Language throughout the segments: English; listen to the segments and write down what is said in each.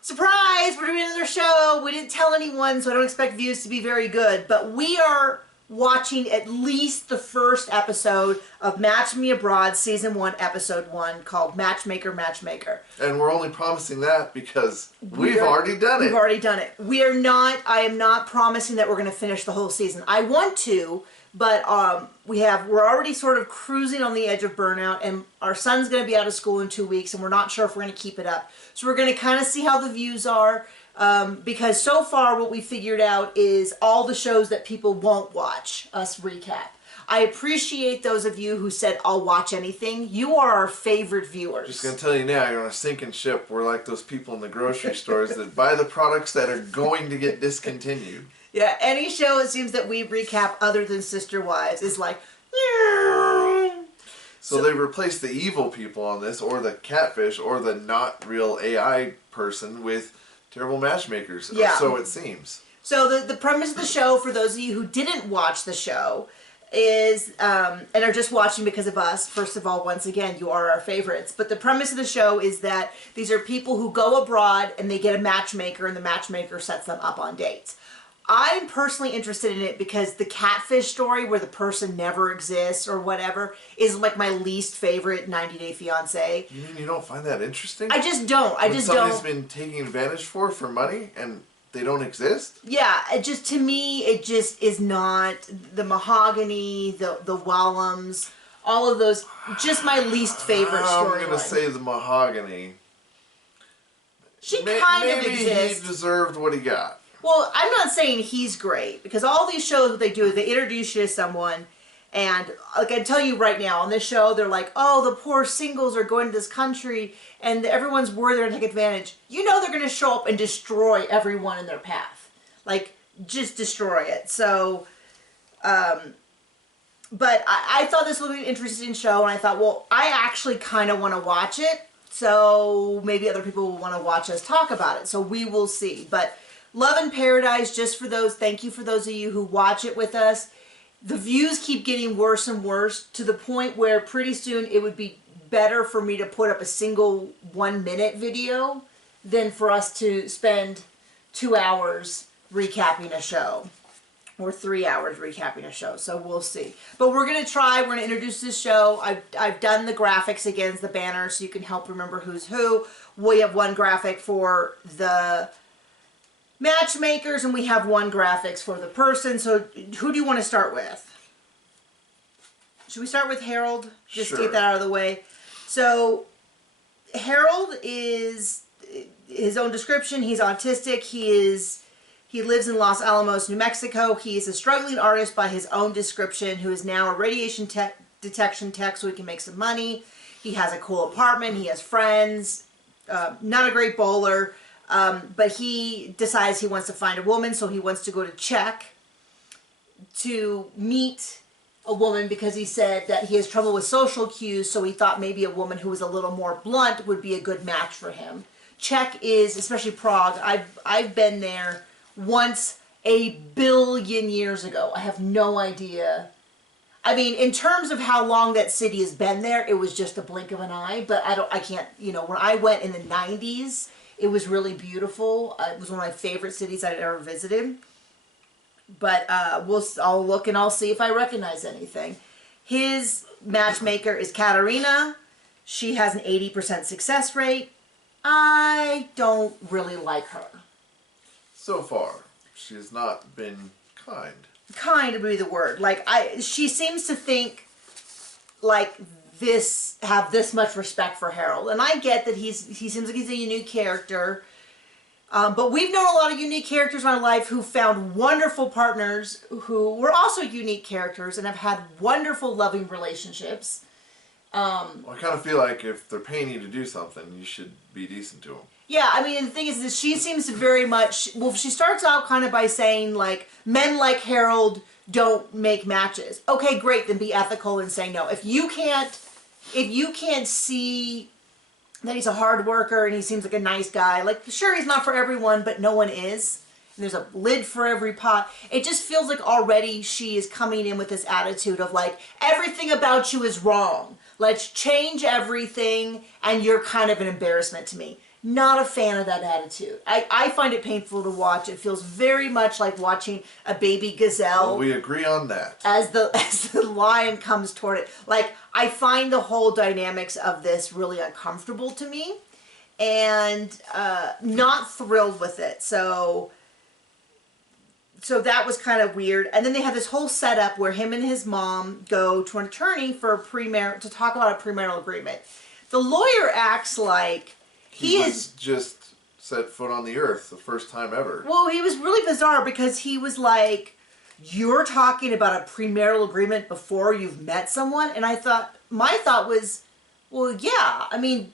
Surprise! We're doing another show. We didn't tell anyone, so I don't expect views to be very good. But we are watching at least the first episode of Match Me Abroad Season 1, Episode 1, called Matchmaker, Matchmaker. And we're only promising that because we've already done it. We've already done it. I am not promising that we're going to finish the whole season. I want to, but we're already sort of cruising on the edge of burnout, and our son's going to be out of school in 2 weeks, and we're not sure if we're going to keep it up. So we're going to kind of see how the views are, because so far what we figured out is all the shows that people won't watch us recap. I appreciate those of you who said, I'll watch anything. You are our favorite viewers. Just going to tell you now, you're on a sinking ship. We're like those people in the grocery stores that buy the products that are going to get discontinued. Yeah, any show it seems that we recap other than Sister Wives is like, So they replaced the evil people on this, or the catfish, or the not real AI person with terrible matchmakers. Yeah. So it seems. So the premise of the show, for those of you who didn't watch the show, is, and are just watching because of us, first of all, once again, you are our favorites. But the premise of the show is that these are people who go abroad and they get a matchmaker, and the matchmaker sets them up on dates. I'm personally interested in it because the catfish story where the person never exists or whatever is like my least favorite 90 Day Fiancé. You mean you don't find that interesting? I just don't. Somebody's been taken advantage for money and they don't exist? Yeah, to me, it just is not the mahogany, the Wallums, all of those, just my least favorite storyline. I'm going to say the mahogany. She kind of exists. Maybe he deserved what he got. Well, I'm not saying he's great, because all these shows, what they do is they introduce you to someone, and like I tell you right now, on this show, they're like, oh, the poor singles are going to this country, and everyone's worried they're going to take advantage. You know they're going to show up and destroy everyone in their path. Like, just destroy it. So, but I thought this would be an interesting show, and I thought, well, I actually kind of want to watch it, so maybe other people will want to watch us talk about it. So we will see. But Love in Paradise, just for those, thank you for those of you who watch it with us. The views keep getting worse and worse to the point where pretty soon it would be better for me to put up a single 1-minute video than for us to spend 2 hours recapping a show or 3 hours recapping a show. So we'll see. But we're going to try. We're going to introduce this show. I've done the graphics against the banner so you can help remember who's who. We have one graphic for the matchmakers, and we have one graphics for the person. So who do you want to start with? Should we start with Harold? Just Sure. to get that out of the way. So Harold is his own description. He's autistic. He lives in Los Alamos, New Mexico. He is a struggling artist by his own description who is now a radiation detection tech so he can make some money. He has a cool apartment. He has friends. Not a great bowler. But he decides he wants to find a woman, so he wants to go to Czech to meet a woman because he said that he has trouble with social cues, so he thought maybe a woman who was a little more blunt would be a good match for him. Czech is, especially Prague, I've been there once 1 billion years ago. I have no idea. I mean, in terms of how long that city has been there, it was just a blink of an eye, but I can't, when I went in the 90s, it was really beautiful. It was one of my favorite cities I'd ever visited. But I'll look and I'll see if I recognize anything. His matchmaker is Katarina. She has an 80% success rate. I don't really like her. So far, she has not been kind. Kind would be the word. She seems to think like have this much respect for Harold, and I get that he seems like he's a unique character, but we've known a lot of unique characters in our life who found wonderful partners who were also unique characters and have had wonderful loving relationships. Well, I kind of feel like if they're paying you to do something, you should be decent to them. Yeah, I mean, the thing is that she seems to very much, well, she starts out kind of by saying, like, men like Harold don't make matches. Okay, great, then be ethical and say no. If you can't see that he's a hard worker and he seems like a nice guy, like, sure, he's not for everyone, but no one is. And there's a lid for every pot. It just feels like already she is coming in with this attitude of, like, everything about you is wrong. Let's change everything, and you're kind of an embarrassment to me. Not a fan of that attitude. I find it painful to watch. It feels very much like watching a baby gazelle. Well, we agree on that. As the lion comes toward it. Like, I find the whole dynamics of this really uncomfortable to me. And not thrilled with it. So that was kind of weird. And then they have this whole setup where him and his mom go to an attorney for to talk about a premarital agreement. The lawyer acts like he is just set foot on the earth the first time ever. Well, he was really bizarre because he was like, "You're talking about a premarital agreement before you've met someone," and my thought was, well, yeah. I mean,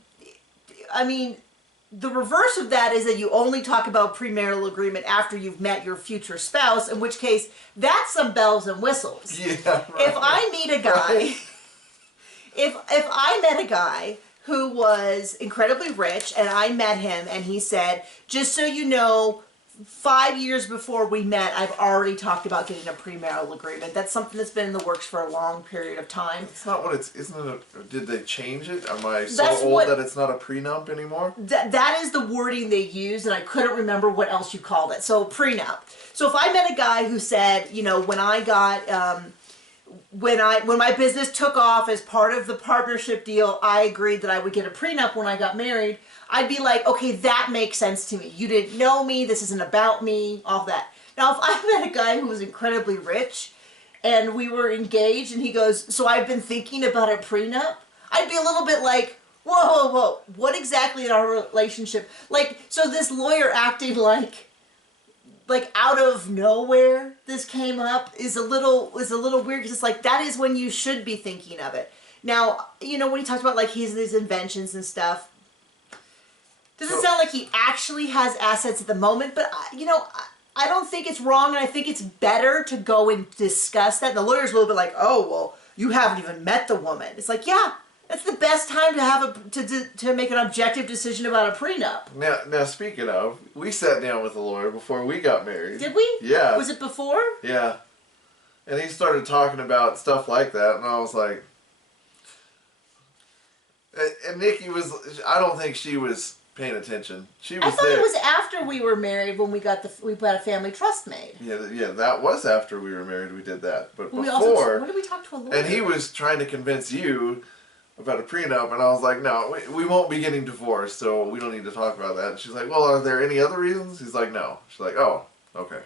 the reverse of that is that you only talk about premarital agreement after you've met your future spouse, in which case that's some bells and whistles. Yeah. Right. If I meet a guy, right. if I met a guy who was incredibly rich and I met him and he said, "Just so you know, 5 years before we met, I've already talked about getting a premarital agreement." That's something that's been in the works for a long period of time. It's not what isn't it did they change it? Am I so old that it's not a prenup anymore? That is the wording they used, and I couldn't remember what else you called it. So prenup. So if I met a guy who said, you know, when I got, when my business took off as part of the partnership deal, I agreed that I would get a prenup when I got married, I'd be like, okay, that makes sense to me. You didn't know me, this isn't about me, all that. Now, if I met a guy who was incredibly rich and we were engaged and he goes, "So I've been thinking about a prenup," I'd be a little bit like, whoa, what exactly in our relationship? Like, so this lawyer acting like out of nowhere this came up is a little weird, because it's like, that is when you should be thinking of it. Now, you know, when he talks about like his inventions and stuff, doesn't sound like he actually has assets at the moment, but you know, I don't think it's wrong, and I think it's better to go and discuss that. And the lawyer's a little bit like, "Oh, well, you haven't even met the woman." It's like, yeah, that's the best time to have to make an objective decision about a prenup. Now, speaking of, we sat down with a lawyer before we got married. Did we? Yeah. Was it before? Yeah. And he started talking about stuff like that, and I was like, and Nikki I don't think she was paying attention. She was I thought there. it was after we were married when we got a family trust made. Yeah, that was after we were married. We did that, but When before. did we talk to a lawyer? And he was trying to convince you about a prenup, and I was like, "No, we won't be getting divorced, so we don't need to talk about that." And she's like, "Well, are there any other reasons?" He's like, "No." She's like, "Oh, okay."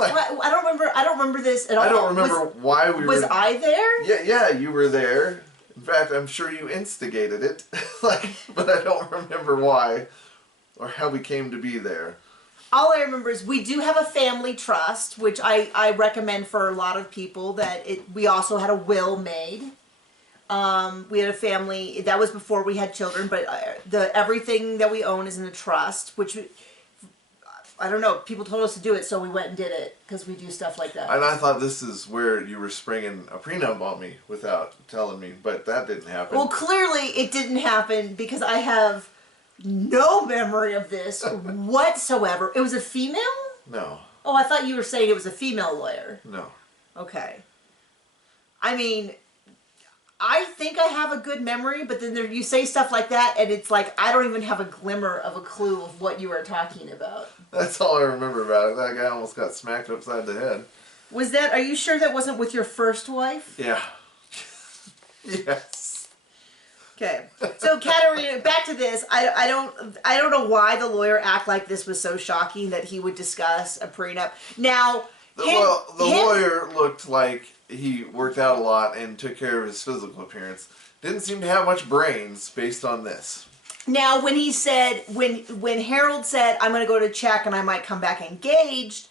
Like, I don't remember this at all. I don't remember why we were. Was I there? Yeah, you were there. In fact, I'm sure you instigated it. But I don't remember why or how we came to be there. All I remember is we do have a family trust, which I recommend for a lot of people. We also had a will made. We had a family, that was before we had children, but everything that we own is in a trust, which, I don't know, people told us to do it, so we went and did it, because we do stuff like that. And I thought this is where you were springing a prenup on me without telling me, but that didn't happen. Well, clearly it didn't happen, because I have no memory of this whatsoever. It was a female? No. Oh, I thought you were saying it was a female lawyer. No. Okay. I mean, I think I have a good memory, but then you say stuff like that, and it's like I don't even have a glimmer of a clue of what you were talking about. That's all I remember about it. That guy almost got smacked upside the head. Are you sure that wasn't with your first wife? Yeah. Yes. Okay. So, Katerina, back to this. I don't know why the lawyer acted like this was so shocking that he would discuss a prenup. Now, the lawyer looked like he worked out a lot and took care of his physical appearance. Didn't seem to have much brains based on this. Now, when he said, when Harold said, "I'm going to go to check and I might come back engaged,"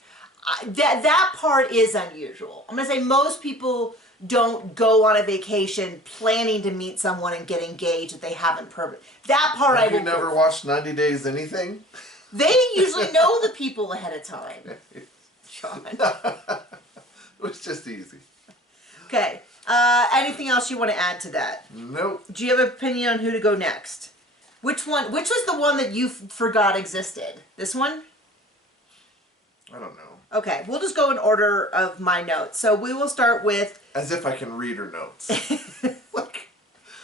that part is unusual. I'm going to say most people don't go on a vacation planning to meet someone and get engaged if they haven't perfect. That part Have you never watched 90 Days Anything? They usually know the people ahead of time. John. It was just easy. Okay. Anything else you want to add to that? Nope. Do you have an opinion on who to go next? Which was the one that you forgot existed? This one? I don't know. Okay, we'll just go in order of my notes. So we will start with... As if I can read her notes. Like,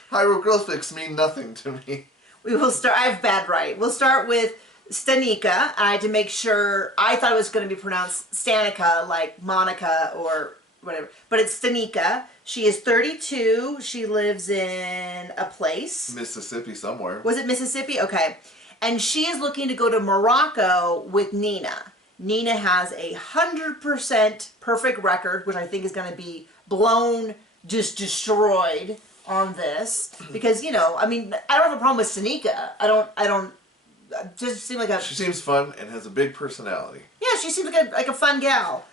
hieroglyphics mean nothing to me. We will start. I have bad writing. We'll start with Stanika. I had to make sure. I thought it was going to be pronounced Stanica, like Monica or whatever. But it's Stanika. She is 32. She lives in a place. Mississippi somewhere. Was it Mississippi? Okay. And she is looking to go to Morocco with Nina. Nina has 100% perfect record, which I think is going to be blown, just destroyed on this. Because, you know, I mean, I don't have a problem with Stanika. I don't, just seem like a... She seems fun and has a big personality. Yeah, she seems like a fun gal.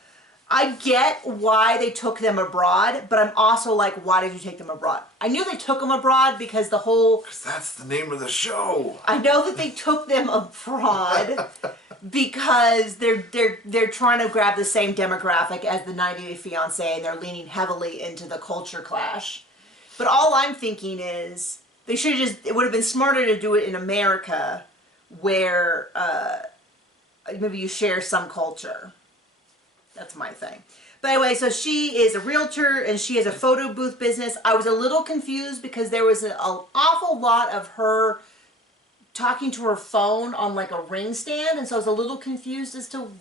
I get why they took them abroad, but I'm also like, why did you take them abroad? I knew they took them abroad because the whole... Because that's the name of the show. I know that they took them abroad because they're trying to grab the same demographic as the 90 Day Fiancé, and they're leaning heavily into the culture clash. But all I'm thinking is they should have just... It would have been smarter to do it in America where maybe you share some culture. That's my thing. But anyway, so she is a realtor and she has a photo booth business. I was a little confused because there was an awful lot of her talking to her phone on like a ring stand. And so I was a little confused as to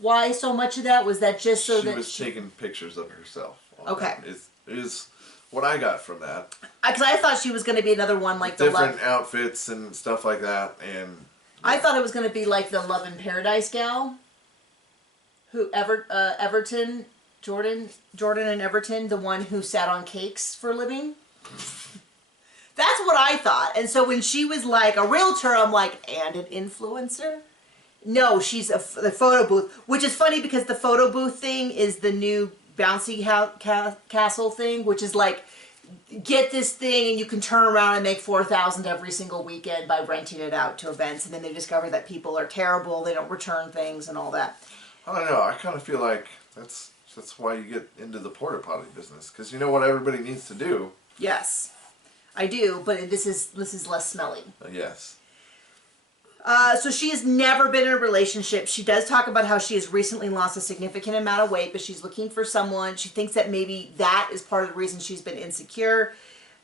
why so much of that. Was that just so that she was taking pictures of herself. Okay. Is what I got from that. Because I thought she was going to be another one like different outfits and stuff like that. And I thought it was going to be like the Love in Paradise gal. Everton, Jordan and Everton, the one who sat on cakes for a living. That's what I thought. And so when she was like a realtor, I'm like, and an influencer? No, she's the photo booth, which is funny because the photo booth thing is the new bouncy castle thing, which is like, get this thing and you can turn around and make $4,000 every single weekend by renting it out to events. And then they discover that people are terrible, they don't return things and all that. I don't know. I kind of feel like that's why you get into the porta potty business, because you know what everybody needs to do. Yes, I do, but this is less smelly. Yes. So she has never been in a relationship. She does talk about how she has recently lost a significant amount of weight, but she's looking for someone. She thinks that maybe that is part of the reason she's been insecure.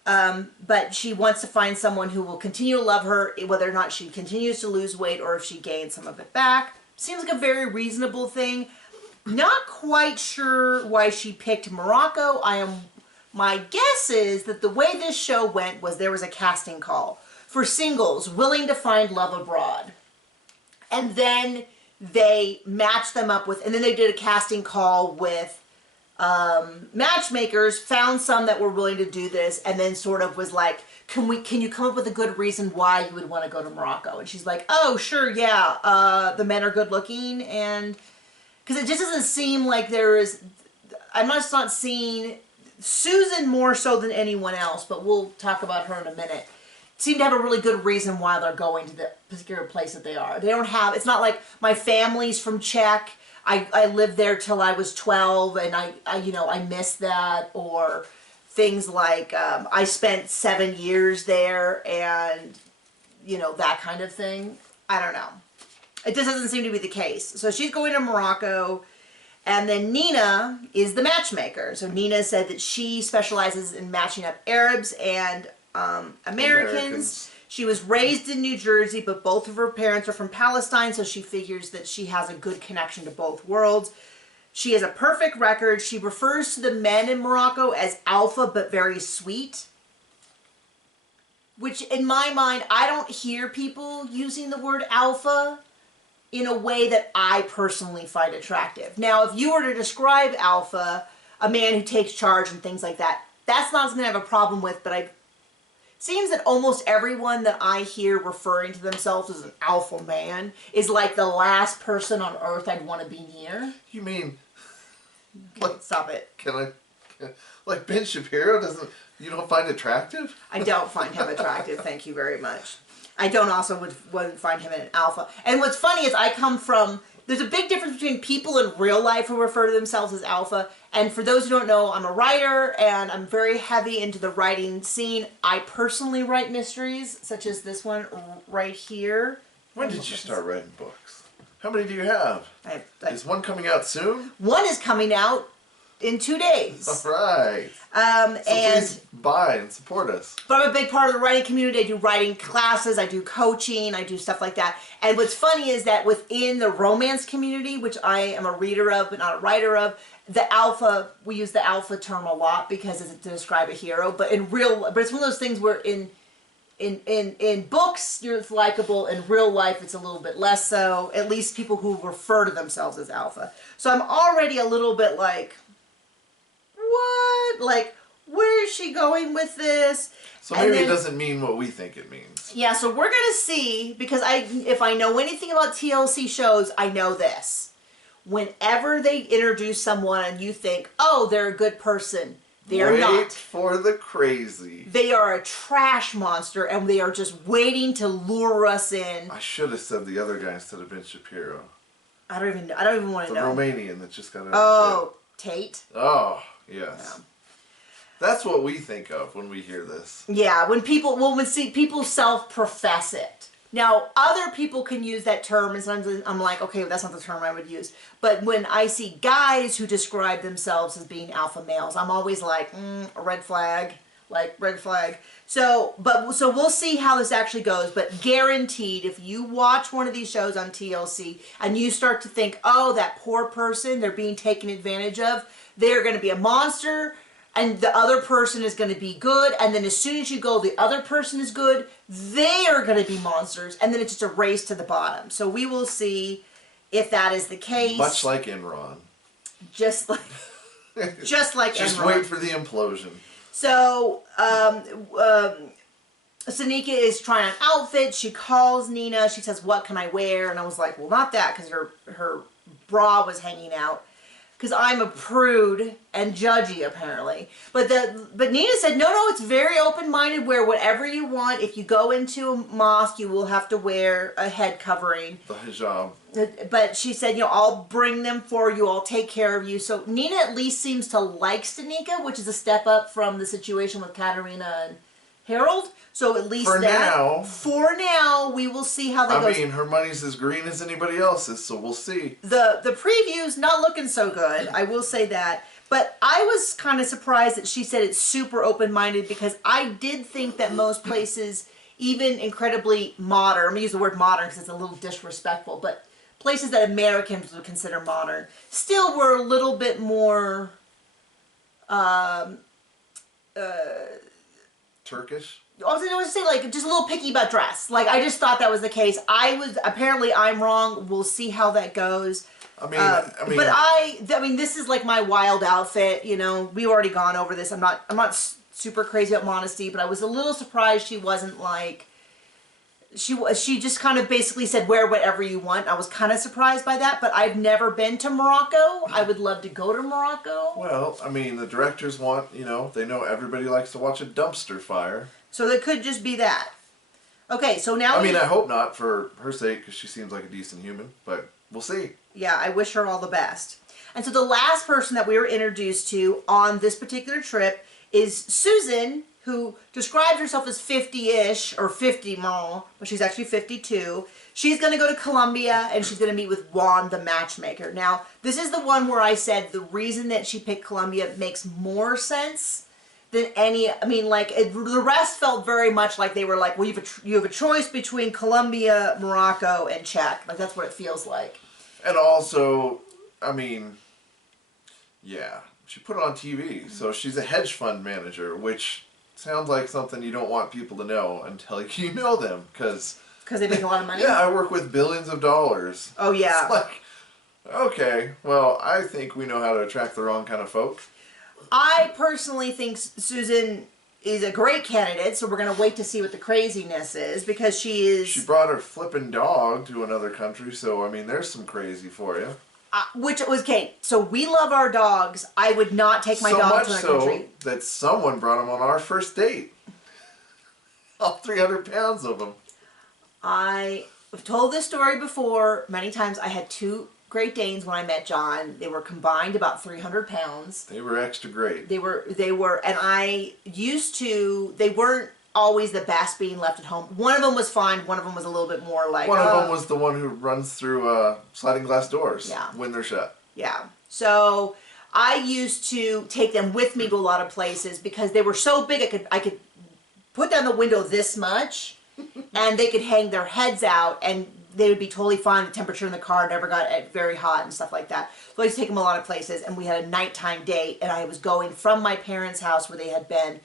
But she wants to find someone who will continue to love her, whether or not she continues to lose weight or if she gains some of it back. Seems like a very reasonable thing. Not quite sure why she picked Morocco. My guess is that the way this show went was there was a casting call for singles willing to find love abroad. And then they matched them up with, and then they did a casting call with matchmakers, found some that were willing to do this, and then sort of was like, can you come up with a good reason why you would want to go to Morocco? And she's like, oh, sure, yeah, the men are good looking, and because it just doesn't seem like there is, I'm just not seeing Susan more so than anyone else, but we'll talk about her in a minute. Seem to have a really good reason why they're going to the particular place that they are. They don't have, it's not like my family's from Czech, I lived there till I was 12 and I miss that, or things like I spent 7 years there and that kind of thing. I don't know. It just doesn't seem to be the case. So she's going to Morocco, and then Nina is the matchmaker. So Nina said that she specializes in matching up Arabs and Americans. She was raised in New Jersey, but both of her parents are from Palestine, so she figures that she has a good connection to both worlds. She has a perfect record. She refers to the men in Morocco as alpha, but very sweet. Which, in my mind, I don't hear people using the word alpha in a way that I personally find attractive. Now, if you were to describe alpha, a man who takes charge and things like that, that's not something I have a problem with, but it seems that almost everyone that I hear referring to themselves as an alpha man is like the last person on earth I'd want to be near. You mean... Okay, stop it. Like Ben Shapiro you don't find attractive? I don't find him attractive, thank you very much. I don't also wouldn't find him an alpha. And what's funny is I come from, there's a big difference between people in real life who refer to themselves as alpha, and for those who don't know, I'm a writer, and I'm very heavy into the writing scene. I personally write mysteries, such as this one right here. When did you start writing books? How many do you have? I Is one coming out soon? One is coming out in 2 days. All right. And please buy and support us. But I'm a big part of the writing community. I do writing classes, I do coaching, I do stuff like that. And what's funny is that within the romance community, which I am a reader of but not a writer of, the alpha, we use the alpha term a lot because it's to describe a hero. But it's one of those things where in books you're likable, in real life it's a little bit less so. At least people who refer to themselves as alpha. So I'm already a little bit like, what? Like, where is she going with this? So maybe it doesn't mean what we think it means. Yeah, so we're going to see, because if I know anything about TLC shows, I know this. Whenever they introduce someone and you think, oh, they're a good person, they're not. Wait for the crazy. They are a trash monster, and they are just waiting to lure us in. I should have said the other guy instead of Ben Shapiro. I don't even want to know. The Romanian that just got out. Oh, Tate? Oh, yes. Yeah. That's what we think of when we hear this. Yeah, when people self-profess it. Now, other people can use that term, and sometimes I'm like, okay, that's not the term I would use. But when I see guys who describe themselves as being alpha males, I'm always like, a red flag, like red flag. So we'll see how this actually goes. But guaranteed, if you watch one of these shows on TLC and you start to think, oh, that poor person, they're being taken advantage of, they're going to be a monster. And the other person is going to be good, and then as soon as you go, the other person is good, they are going to be monsters, and then it's just a race to the bottom. So we will see if that is the case. Much like Enron. Just like Enron. Just wait for the implosion. So, Sanika is trying on outfits. She calls Nina. She says, what can I wear? And I was like, well, not that, because her bra was hanging out. Because I'm a prude and judgy, apparently. But Nina said, no, it's very open-minded. Wear whatever you want. If you go into a mosque, you will have to wear a head covering. The hijab. But she said, I'll bring them for you. I'll take care of you. So Nina at least seems to like Stanika, which is a step up from the situation with Katarina and Harold. So at least for now, we will see how that goes. I mean, her money's as green as anybody else's, so we'll see. The preview's not looking so good. I will say that. But I was kind of surprised that she said it's super open-minded, because I did think that most places, even incredibly modern, I'm going to use the word modern because it's a little disrespectful, but places that Americans would consider modern, still were a little bit more Turkish? I was going to say, like, just a little picky about dress. Like, I just thought that was the case. Apparently I'm wrong. We'll see how that goes. I mean, this is like my wild outfit, we've already gone over this. I'm not super crazy about modesty, but I was a little surprised she wasn't like, she just kind of basically said, wear whatever you want. I was kind of surprised by that, but I've never been to Morocco. I would love to go to Morocco. Well, I mean, the directors want, they know everybody likes to watch a dumpster fire. So it could just be that. Okay, so now I hope not for her sake, because she seems like a decent human, but we'll see. Yeah, I wish her all the best. And so the last person that we were introduced to on this particular trip is Susan, who describes herself as 50-ish, or 50 more, but she's actually 52. She's going to go to Colombia, and she's going to meet with Juan, the matchmaker. Now, this is the one where I said the reason that she picked Colombia makes more sense than any, the rest felt very much like they were like, well, you have a choice between Colombia, Morocco, and Czech. Like, that's what it feels like. And also, yeah, she put it on TV. So she's a hedge fund manager, which sounds like something you don't want people to know until you know them. Because they make a lot of money? Yeah, I work with billions of dollars. Oh, yeah. It's like, okay, well, I think we know how to attract the wrong kind of folk. I personally think Susan is a great candidate, so we're going to wait to see what the craziness is, because she brought her flippin' dog to another country, so, there's some crazy for you. Which was, okay, so we love our dogs. I would not take my dog to another country. So much so that someone brought him on our first date. All 300 pounds of them. I've told this story before many times. I had 2 Great Danes when I met John. They were combined about 300 pounds. They were extra great. They were, and they weren't always the best being left at home. One of them was fine. One of them was a little bit more like... One of them was the one who runs through sliding glass doors. Yeah. When they're shut. Yeah. So I used to take them with me to a lot of places because they were so big I could put down the window this much and they could hang their heads out and they would be totally fine. The temperature in the car never got very hot and stuff like that. So I used to take them a lot of places, and we had a nighttime date, and I was going from my parents' house where they had been.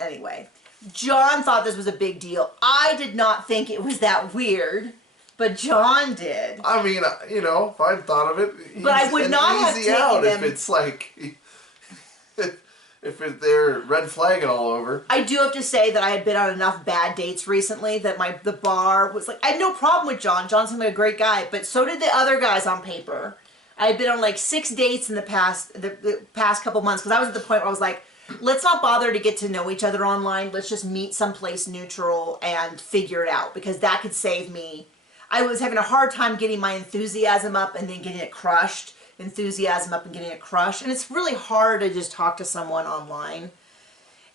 Anyway, John thought this was a big deal. I did not think it was that weird, but John did. I mean, you know, if I'd thought of it, but I would not have taken out them. If it's like, if they're red flagging all over. I do have to say that I had been on enough bad dates recently that the bar was like, I had no problem with John. John seemed like a great guy, but so did the other guys on paper. I had been on like 6 dates in the past couple months because I was at the point where I was like, let's not bother to get to know each other online. Let's just meet someplace neutral and figure it out because that could save me. I was having a hard time getting my enthusiasm up and then getting it crushed. Enthusiasm up and getting it crushed. And it's really hard to just talk to someone online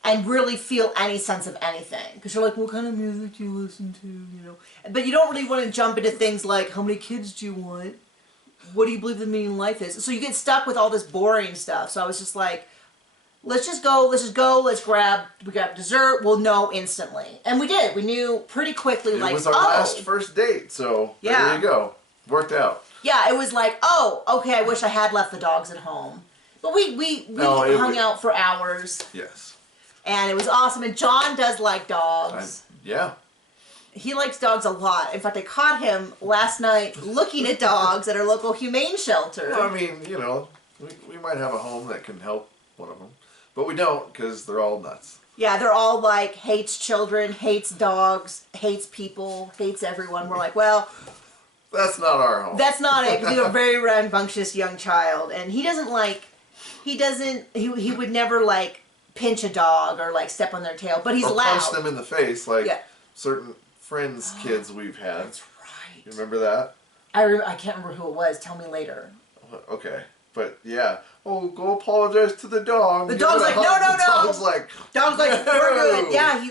and really feel any sense of anything. Because you're like, what kind of music do you listen to? You know, but you don't really want to jump into things like, how many kids do you want? What do you believe the meaning of life is? So you get stuck with all this boring stuff. So I was just like, let's grab dessert. We'll know instantly. And we did. We knew pretty quickly, It was our last first date, so there you go. Worked out. Yeah, it was like, oh, okay, I wish I had left the dogs at home. But we hung out for hours. Yes. And it was awesome. And John does like dogs. Yeah. He likes dogs a lot. In fact, I caught him last night looking at dogs at our local humane shelter. Well, I mean, you know, we might have a home that can help one of them. But we don't because they're all nuts. Yeah, they're all like, hates children, hates dogs, hates people, hates everyone. We're like, well... That's not our home. That's not it. He's a very rambunctious young child. And he would never like pinch a dog or like step on their tail. But he's or loud. punch them in the face like certain friends' kids we've had. That's right. You remember that? I can't remember who it was. Tell me later. Okay. But yeah. Oh, go apologize to the dog. The dog's like, no. Dog's like, we're good. Yeah,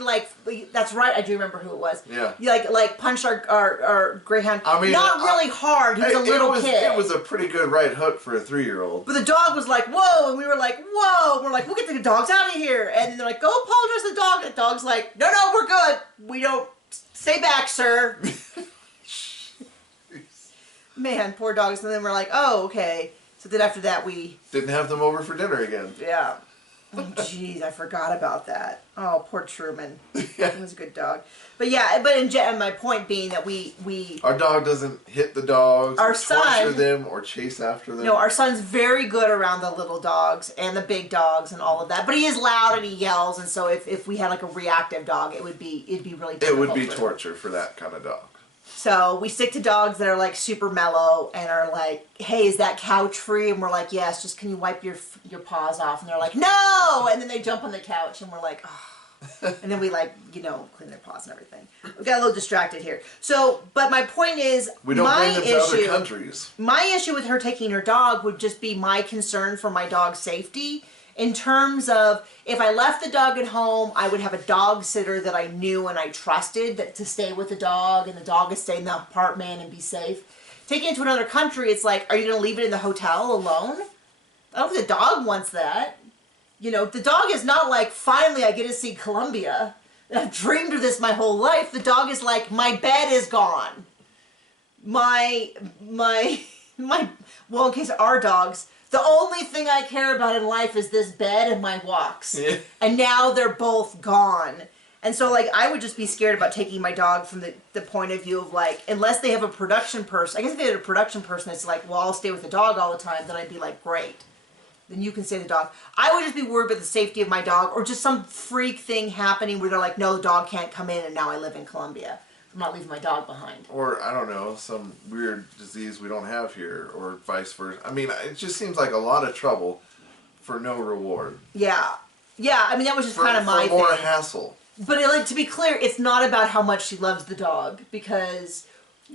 that's right. I do remember who it was. Yeah. He like punched our greyhound. I mean, not really hard. He was a little kid. It was a pretty good right hook for a 3-year-old. But the dog was like, whoa, and we were like, whoa. And we're like, we'll get the dogs out of here. And they're like, go apologize to the dog. And the dog's like, no, we're good. We don't. Stay back, sir. Man, poor dogs. And then we're like, oh, okay. So then after that we... Didn't have them over for dinner again. Yeah. Oh, jeez, I forgot about that. Oh, poor Truman. Yeah. He was a good dog. But yeah, and my point being that we... Our dog doesn't hit the dogs, our or son, torture them, or chase after them. No, our son's very good around the little dogs and the big dogs and all of that. But he is loud and he yells, and so if we had like a reactive dog, it'd be really difficult. It would be torture for that kind of dog. So we stick to dogs that are like super mellow and are like, hey, is that couch free? And we're like, yes, just can you wipe your paws off? And they're like, no! And then they jump on the couch and we're like, oh. And then we like, clean their paws and everything. We got a little distracted here. So, but my point is, we don't bring them to other countries. My issue with her taking her dog would just be my concern for my dog's safety. In terms of, if I left the dog at home, I would have a dog sitter that I knew and I trusted to stay with the dog, and the dog would stay in the apartment and be safe. Taking it to another country, it's like, are you going to leave it in the hotel alone? I don't think the dog wants that. The dog is not like, finally I get to see Colombia. I've dreamed of this my whole life. The dog is like, my bed is gone. Well, in case of our dogs, the only thing I care about in life is this bed and my walks. Yeah. And now they're both gone. And so, like, I would just be scared about taking my dog from the point of view of, like, unless they have a production person. I guess if they had a production person that's like, well, I'll stay with the dog all the time, then I'd be like, great. Then you can stay with the dog. I would just be worried about the safety of my dog, or just some freak thing happening where they're like, no, the dog can't come in, and now I live in Colombia. I'm not leaving my dog behind. Or, I don't know, some weird disease we don't have here, or vice versa. I mean, it just seems like a lot of trouble for no reward. Yeah. Yeah, I mean, that was just kind of my thing. For more hassle. But to be clear, it's not about how much she loves the dog, because...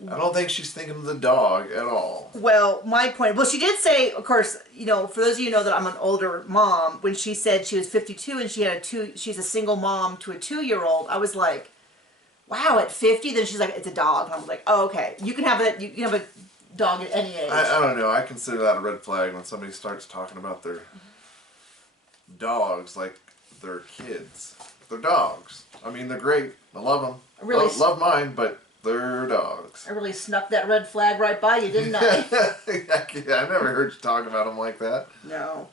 I don't think she's thinking of the dog at all. Well, my point... Well, she did say, of course, for those of you who know that I'm an older mom, when she said she was 52 and she's a single mom to a 2-year-old, I was like, wow, at 50? Then she's like, it's a dog. And I was like, oh, okay. You can have dog at any age. I don't know. I consider that a red flag when somebody starts talking about their dogs like they're kids. They're dogs. I mean, they're great. I love them. Really love mine, but they're dogs. I really snuck that red flag right by you, didn't I? I never heard you talk about them like that. No.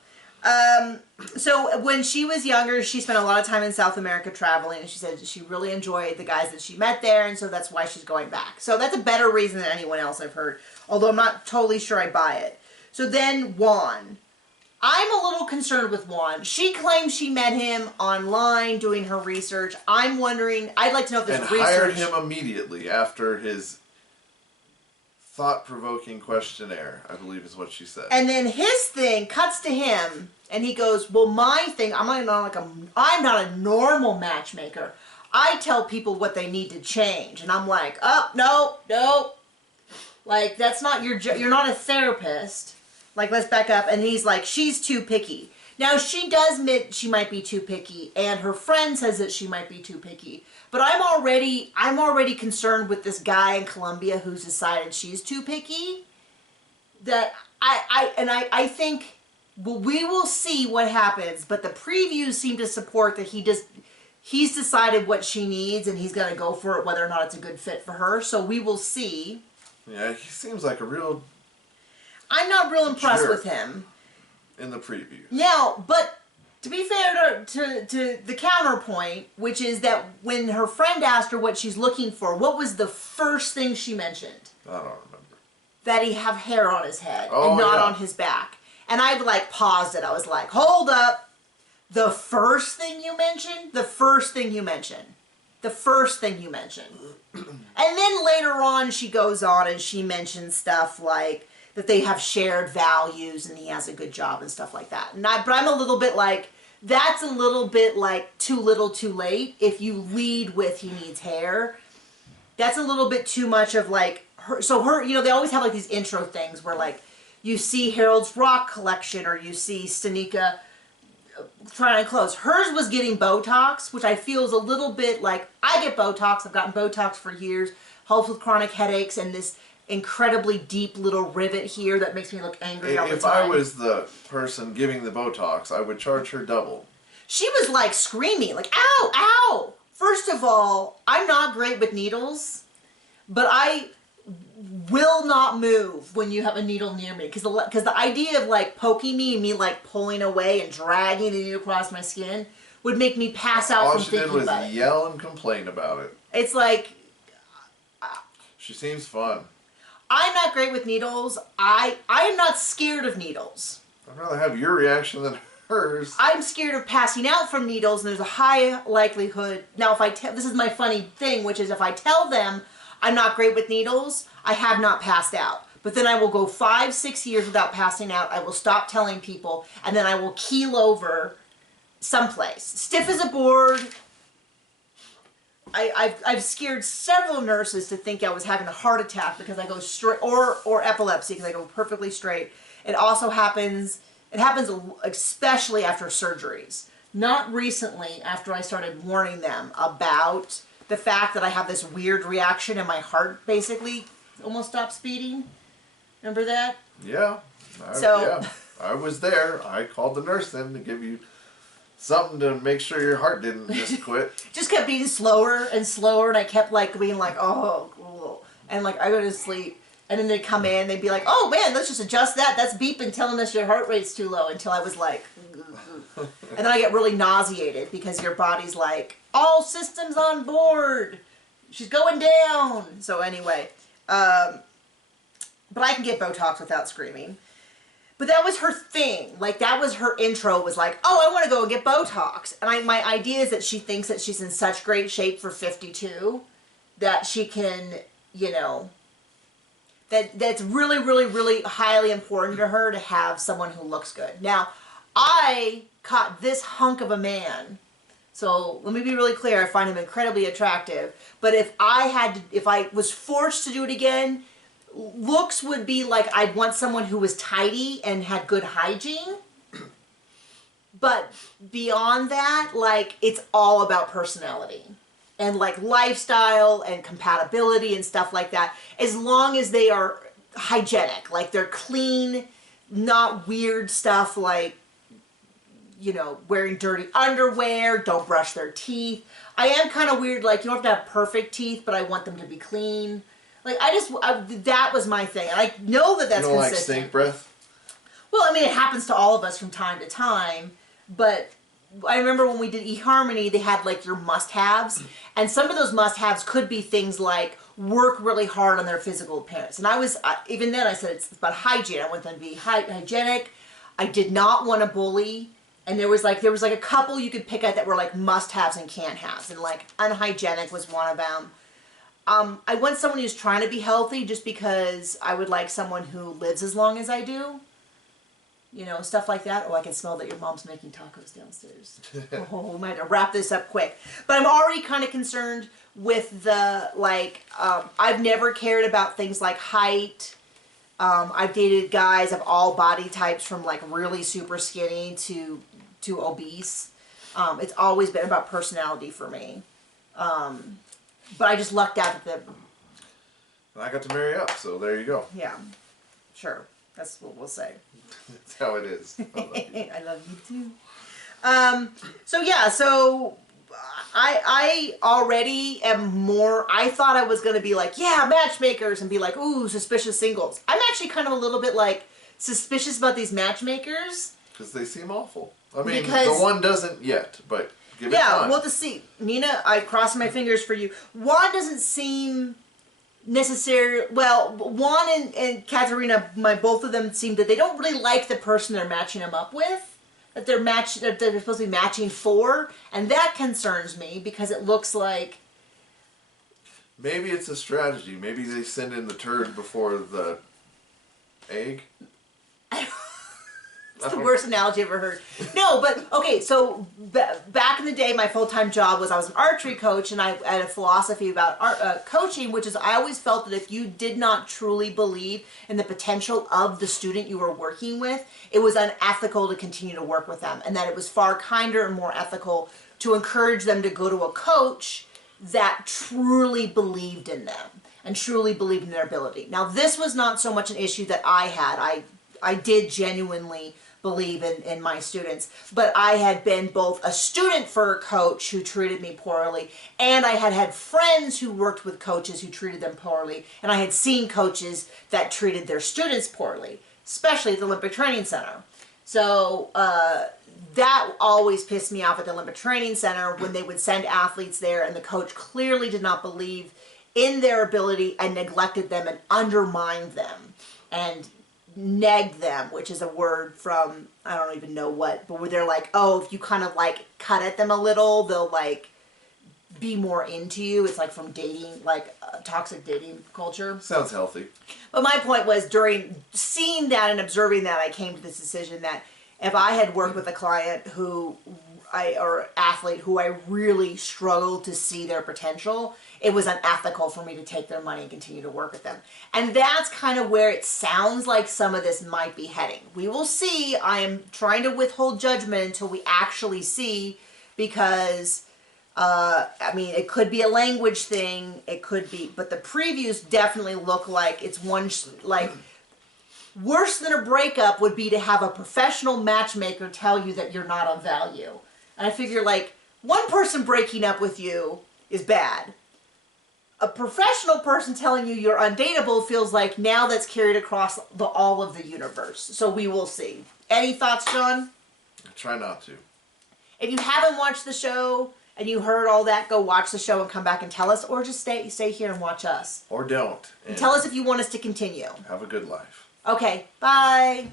So when she was younger, she spent a lot of time in South America traveling, and she said she really enjoyed the guys that she met there, and so that's why she's going back. So that's a better reason than anyone else I've heard, although I'm not totally sure I buy it. So then Juan. I'm a little concerned with Juan. She claims she met him online doing her research. I'm wondering, I'd like to know if there's and research. hired him immediately after his thought-provoking questionnaire, I believe is what she said. And then his thing cuts to him, and he goes, well, my thing, I'm not a normal matchmaker. I tell people what they need to change. And I'm like, oh, no. Like, that's not you're not a therapist. Like, let's back up. And he's like, she's too picky. Now, she does admit she might be too picky, and her friend says that she might be too picky. But I'm already concerned with this guy in Colombia who's decided she's too picky. That I think, well, we will see what happens. But the previews seem to support that he's decided what she needs, and he's going to go for it, whether or not it's a good fit for her. So we will see. Yeah, he seems like a real... I'm not real impressed with him. In the previews. Now, but to be fair to the counterpoint, which is that when her friend asked her what she's looking for, what was the first thing she mentioned? I don't remember. That he have hair on his head and not on his back. And I like paused it. I was like, hold up. The first thing you mentioned? The first thing you mentioned. The first thing you mentioned. And then later on, she goes on and she mentions stuff like that they have shared values and he has a good job and stuff like that. But I'm a little bit like, that's a little bit like too little too late. If you lead with he needs hair, that's a little bit too much of like, her, you know, they always have like these intro things where like, you see Harold's Rock collection or you see Stanika trying on clothes. Hers was getting Botox, which I feel is a little bit like, I get Botox, I've gotten Botox for years, helps with chronic headaches and this incredibly deep little rivet here that makes me look angry all the time. If I was the person giving the Botox, I would charge her double. She was like screaming, like, ow, ow! First of all, I'm not great with needles, but I will not move when you have a needle near me. Because the idea of like poking me and me like pulling away and dragging the needle across my skin would make me pass out from thinking about it. All she did was yell and complain about it. It's like... She seems fun. I'm not great with needles. I'm not scared of needles. I'd rather have your reaction than hers. I'm scared of passing out from needles, and there's a high likelihood. Now, this is my funny thing, which is if I tell them I'm not great with needles, I have not passed out. But then I will go 5-6 years without passing out. I will stop telling people, and then I will keel over someplace. Stiff as a board. I've scared several nurses to think I was having a heart attack because I go straight, or epilepsy because I go perfectly straight. It also happens, especially after surgeries. Not recently, after I started warning them about the fact that I have this weird reaction and my heart basically almost stops beating. Remember that? Yeah. I was there. I called the nurse then to give you something to make sure your heart didn't just quit. Just kept beating slower and slower, and I kept like being like, oh, and like I go to sleep, and then they'd come in, they'd be like, oh man, let's just adjust that. That's beeping, telling us your heart rate's too low. Until I was like, and then I get really nauseated because your body's like, all systems on board. She's going down. So anyway, but I can get Botox without screaming. But that was her thing. Like, that was her intro, was like, oh, I want to go and get Botox. And my idea is that she thinks that she's in such great shape for 52 that she can, you know, that's really, really, really highly important to her to have someone who looks good. Now, I caught this hunk of a man. So let me be really clear. I find him incredibly attractive. But if I was forced to do it again, looks would be like I'd want someone who was tidy and had good hygiene. But beyond that, like, it's all about personality and like lifestyle and compatibility and stuff like that. As long as they are hygienic. Like they're clean, not weird stuff like, you know, wearing dirty underwear, don't brush their teeth. I am kind of weird, like, you don't have to have perfect teeth, but I want them to be clean. Like, that was my thing. And I know that that's You don't like consistent. stink breath? Well, I mean, it happens to all of us from time to time, but I remember when we did eHarmony, they had, like, your must-haves, and some of those must-haves could be things like work really hard on their physical appearance. And even then I said it's about hygiene. I want them to be hygienic. I did not want to bully. And there was like a couple you could pick out that were like must-haves and can't-haves, and like unhygienic was one of them. I want someone who's trying to be healthy just because I would like someone who lives as long as I do. You know, stuff like that. Oh, I can smell that your mom's making tacos downstairs. Oh, we might have to wrap this up quick. But I'm already kind of concerned with the, like, I've never cared about things like height. I've dated guys of all body types from like really super skinny to obese. It's always been about personality for me. But I just lucked out at the... I got to marry up, so there you go. Yeah, sure. That's what we'll say. That's how it is. I love you too. So I already am more, I thought I was going to be like, yeah, matchmakers, and be like, ooh, suspicious singles. I'm actually kind of a little bit like suspicious about these matchmakers. Because they seem awful. I mean, Because, the one doesn't yet, but give it time. Well, to see. Nina, I cross my fingers for you. Juan doesn't seem necessarily, well, Juan and Katerina, both of them seem that they don't really like the person they're matching them up with. That they're supposed to be matching for, and that concerns me because it looks like maybe it's a strategy. Maybe they send in the turd before the egg. it's the worst analogy I've ever heard. No, but okay, so back in the day, my full-time job was I was an archery coach, and I had a philosophy about coaching, which is I always felt that if you did not truly believe in the potential of the student you were working with, it was unethical to continue to work with them, and that it was far kinder and more ethical to encourage them to go to a coach that truly believed in them and truly believed in their ability. Now, this was not so much an issue that I had. I did genuinely believe in my students, but I had been both a student for a coach who treated me poorly, and I had friends who worked with coaches who treated them poorly, and I had seen coaches that treated their students poorly, especially at the Olympic Training Center. So that always pissed me off at the Olympic Training Center when they would send athletes there and the coach clearly did not believe in their ability and neglected them and undermined them and negged them, which is a word from, I don't even know what, but where they're like, oh, if you kind of like cut at them a little, they'll like be more into you. It's like from dating, like toxic dating culture. Sounds healthy. But my point was, during seeing that and observing that, I came to this decision that if I had worked with a client or athlete who I really struggled to see their potential, it was unethical for me to take their money and continue to work with them. And that's kind of where it sounds like some of this might be heading. We will see. I am trying to withhold judgment until we actually see, because I mean, it could be a language thing, it could be, but the previews definitely look like it's one, like, worse than a breakup would be to have a professional matchmaker tell you that you're not of value. And I figure, like, one person breaking up with you is bad. A professional person telling you you're undateable feels like now that's carried across all of the universe. So we will see. Any thoughts, John? I try not to. If you haven't watched the show and you heard all that, go watch the show and come back and tell us, or just stay here and watch us. Or don't. And tell us if you want us to continue. Have a good life. Okay, bye.